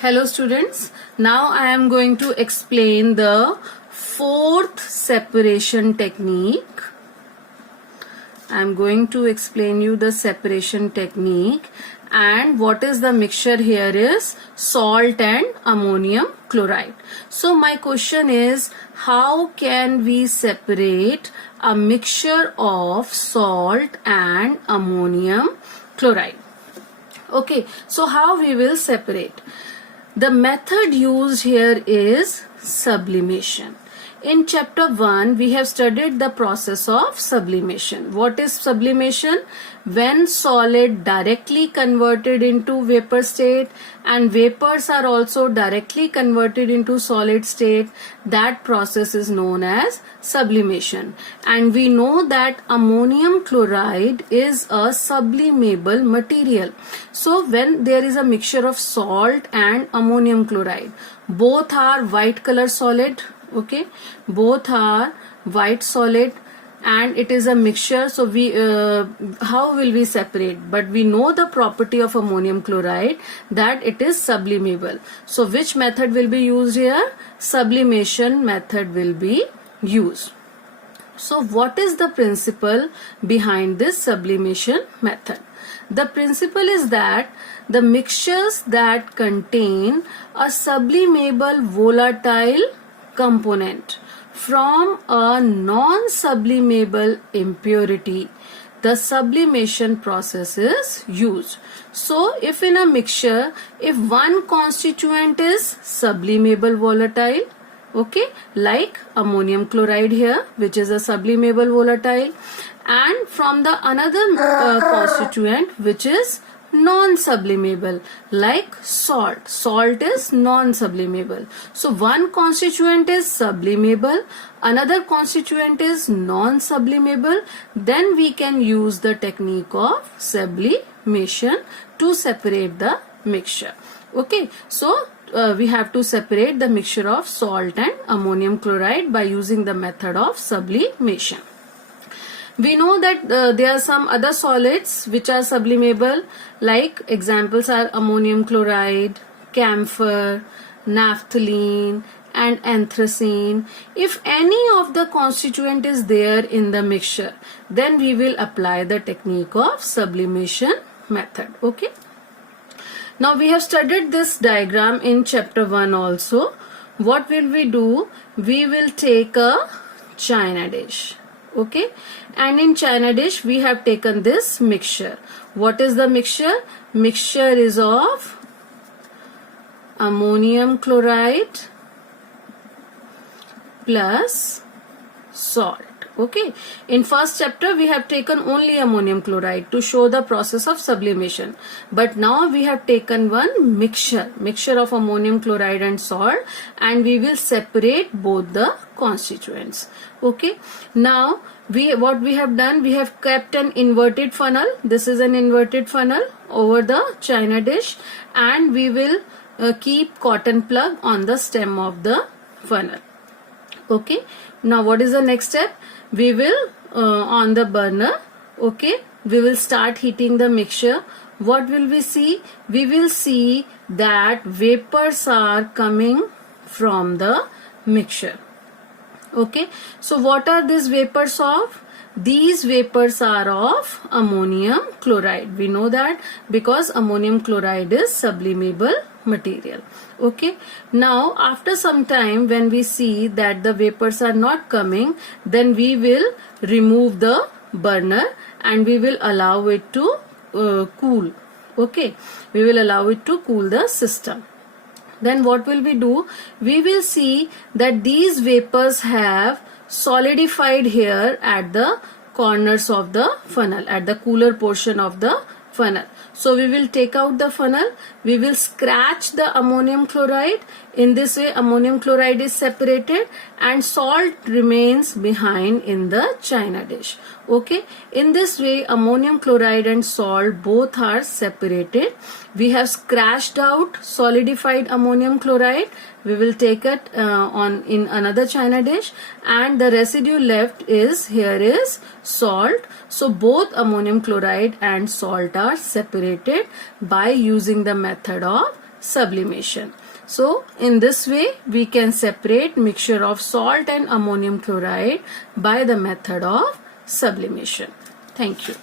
Hello students, now I am going to explain the fourth separation technique. I am going to explain you the separation technique, and what is the mixture here is salt and ammonium chloride. So my question is, how can we separate a mixture of salt and ammonium chloride? Okay, so how we will separate? The method used here is sublimation. In chapter 1, we have studied the process of sublimation. What is sublimation? When solid directly converted into vapor state and vapors are also directly converted into solid state, that process is known as sublimation. And we know that ammonium chloride is a sublimable material. So when there is a mixture of salt and ammonium chloride, both are white color solid. Okay, both are white solid and it is a mixture. So we how will we separate? But we know the property of ammonium chloride, that it is sublimable. So which method will be used here? Sublimation method will be used. So what is the principle behind this sublimation method? The principle is that the mixtures that contain a sublimable volatile component from a non-sublimable impurity, the sublimation process is used. So if in a mixture, if one constituent is sublimable volatile, okay, like ammonium chloride here, which is a sublimable volatile, and from the another constituent which is non-sublimable, like salt. Salt is non-sublimable. So one constituent is sublimable, another constituent is non-sublimable, then we can use the technique of sublimation to separate the mixture. Okay, so we have to separate the mixture of salt and ammonium chloride by using the method of sublimation. We know that there are some other solids which are sublimable, like examples are ammonium chloride, camphor, naphthalene and anthracene. If any of the constituent is there in the mixture, then we will apply the technique of sublimation method. Okay. Now we have studied this diagram in chapter 1 also. What will we do? We will take a china dish. Okay, and in china dish we have taken this mixture. What is the mixture? Mixture is of ammonium chloride plus salt. Okay, in first chapter we have taken only ammonium chloride to show the process of sublimation, but now we have taken one mixture of ammonium chloride and salt, and we will separate both the constituents. Okay, now what we have done, we have kept an inverted funnel. This is an inverted funnel over the china dish, and we will keep cotton plug on the stem of the funnel. Okay, now what is the next step? We will on the burner, okay, we will start heating the mixture. What will we see? We will see that vapors are coming from the mixture. Okay, so what are these vapors of? These vapors are of ammonium chloride. We know that because ammonium chloride is sublimable material. Okay, now after some time when we see that the vapors are not coming, then we will remove the burner and we will allow it to cool. Okay, we will allow it to cool the system. Then what will we do? We will see that these vapors have solidified here at the corners of the funnel, at the cooler portion of the funnel. So we will take out the funnel, we will scratch the ammonium chloride. In this way ammonium chloride is separated and salt remains behind in the china dish. Okay, in this way ammonium chloride and salt both are separated. We have scratched out solidified ammonium chloride. We will take it in another china dish, and the residue left is here is salt. So both ammonium chloride and salt are separated by using the method of sublimation. So in this way we can separate mixture of salt and ammonium chloride by the method of sublimation. Thank you.